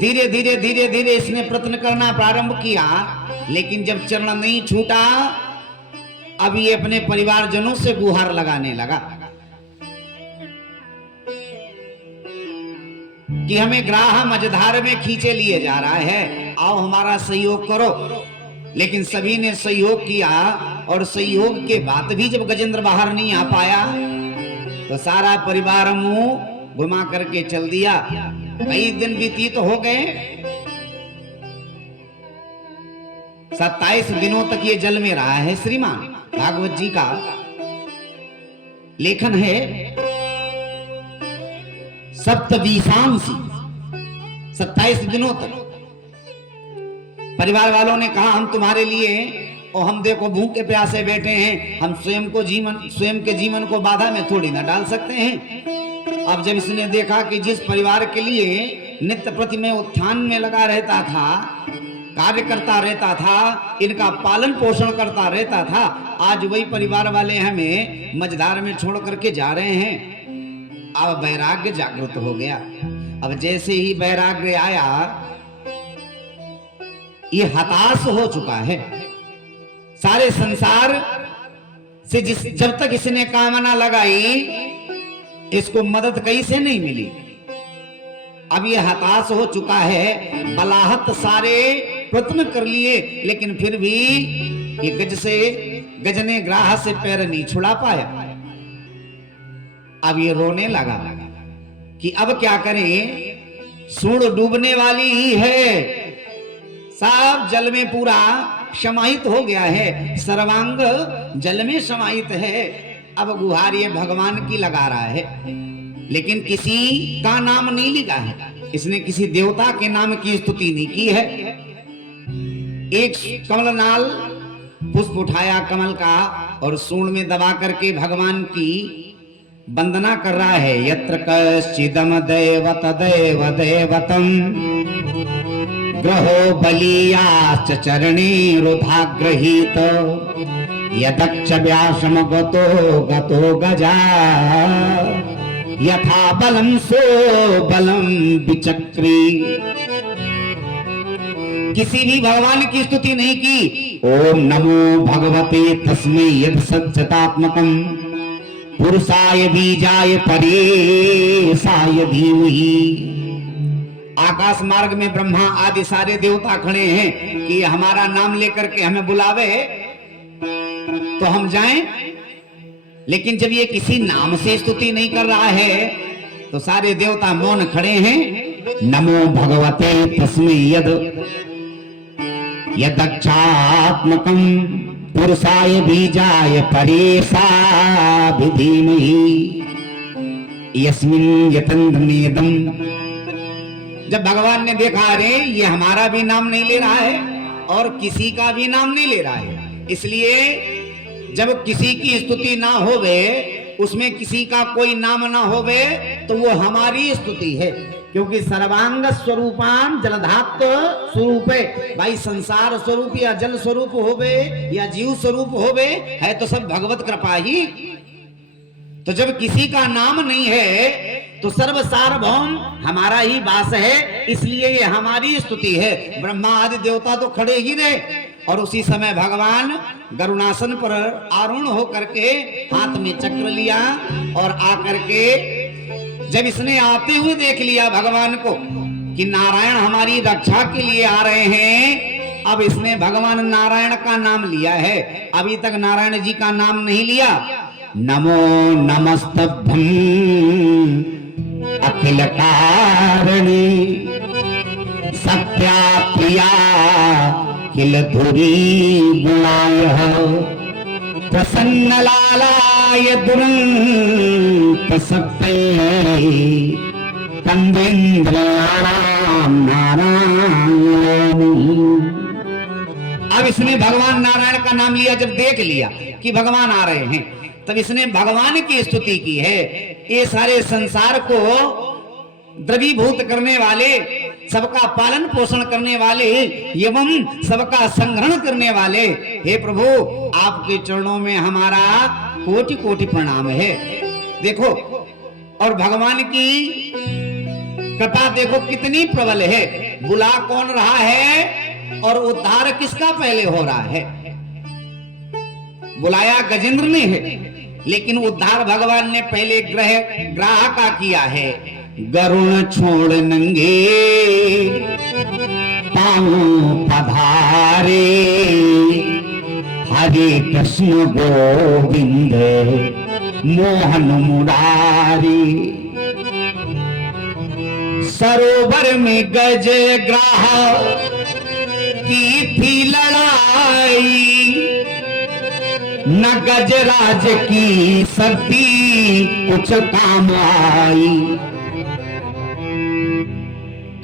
धीरे धीरे धीरे धीरे इसने प्रयत्न करना प्रारंभ किया, लेकिन जब चरण नहीं छूटा, अब ये अपने परिवारजनों से गुहार लगाने लगा कि हमें ग्राह मझधार में खींचे लिए जा रहा है, आओ हमारा सहयोग करो। लेकिन सभी ने सहयोग किया, और सहयोग के बाद भी जब गजेंद्र बाहर नहीं आ पाया तो सारा परिवार मुंह घुमा करके चल दिया। कई दिन व्यतीत हो गए, 27 दिनों तक ये जल में रहा है। श्रीमान भागवत जी का लेखन है, सप्तविशांसी 27 दिनों तक परिवार वालों ने कहा हम तुम्हारे लिए, और हम देखो भूखे प्यासे बैठे हैं, हम स्वयं के जीवन को बाधा में थोड़ी ना डाल सकते हैं। अब जब इसने देखा कि जिस परिवार के लिए नित्य प्रति में उत्थान में लगा रहता था, कार्य करता रहता था, इनका पालन पोषण करता रहता था, आज वही परिवार वाले हमें मझधार में छोड़ करके जा रहे हैं। अब वैराग्य जागृत हो गया। अब जैसे ही वैराग्य आया, ये हताश हो चुका है। सारे संसार से जब तक इसने कामना लगाई, इसको मदद कैसे नहीं मिली। अब ये हताश हो चुका है। बलाहत सारे प्रयत्न कर लिए, लेकिन फिर भी ये गजने ग्राह से पैर नहीं छुड़ा पाया। अब ये रोने लगा कि अब क्या करें, सूढ़ डूबने वाली ही है, सब जल में पूरा समाहित हो गया है, सर्वांग जल में समाहित है। अब गुहार ये भगवान की लगा रहा है, लेकिन किसी का नाम नहीं लिखा है, इसने किसी देवता के नाम की स्तुति नहीं की है। एक कमलनाल पुष्प उठाया कमल का, और सूंड में दबा करके भगवान की वंदना कर रहा है। यत्र कश्चिदम दैवत देव देवतम ग्रहो बलियाश्च चरणे रुधाग्रहीत यदक्ष व्यासम गतो गतो गजा यथा बलम सो बलम विचक्री। किसी भी भगवान की स्तुति नहीं की। ओम नमो भगवते तस्मै यद सज्जतात्मकम पुरुषाय बीजाय परेशाय धीमहि। आकाश मार्ग में ब्रह्मा आदि सारे देवता खड़े हैं कि हमारा नाम लेकर के हमें बुलावे तो हम जाएं, लेकिन जब ये किसी नाम से स्तुति नहीं कर रहा है तो सारे देवता मौन खड़े हैं। नमो भगवते तस्मै यदक्षात्मकम पुरुषाय बीजाय परेशाय धीमहि यस्मिन् यतन्द्रनेदम। जब भगवान ने देखा, अरे ये हमारा भी नाम नहीं ले रहा है और किसी का भी नाम नहीं ले रहा है, इसलिए जब किसी की स्तुति ना होवे, उसमें किसी का कोई नाम ना होवे, तो वो हमारी स्तुति है। क्योंकि सर्वांग स्वरूपान जलधात्व स्वरूप है। भाई संसार स्वरूप या जल स्वरूप होवे या जीव स्वरूप होवे, है तो सब भगवत कृपा ही। तो जब किसी का नाम नहीं है तो सर्व सार्वभौम हमारा ही वास है, इसलिए ये हमारी स्तुति है। ब्रह्मा आदि देवता तो खड़े ही रहे, और उसी समय भगवान गरुणासन पर आरूढ़ होकर के हाथ में चक्र लिया, और आकर के जब इसने आते हुए देख लिया भगवान को कि नारायण हमारी रक्षा के लिए आ रहे हैं, अब इसने भगवान नारायण का नाम लिया है। अभी तक नारायण जी का नाम नहीं लिया। नमो नमस्तभ्यं अखिल कारणी सत्या प्रिया किल धुरी गुणाय प्रसन्न लालाय दुरंत सत्ते कंदेन्द्राणाम नारायण। अब इसने भगवान नारायण का नाम लिया। जब देख लिया कि भगवान आ रहे हैं, तब इसने भगवान की स्तुति की है। ये सारे संसार को द्रवीभूत करने वाले, सबका पालन पोषण करने वाले एवं सबका संग्रहण करने वाले, हे प्रभु आपके चरणों में हमारा कोटि कोटि प्रणाम है। देखो, और भगवान की कृपा देखो कितनी प्रबल है। बुला कौन रहा है और उद्धार किसका पहले हो रहा है? बुलाया गजेंद्र ने है, लेकिन उद्धार भगवान ने पहले ग्राह का किया है। गरुण छोड़ नंगे पांव पधारे, हरे कृष्ण गोविंद मोहन मुरारी। सरोवर में गज ग्राह की थी लड़ाई, न गजराज की शक्ति कुछ काम आई।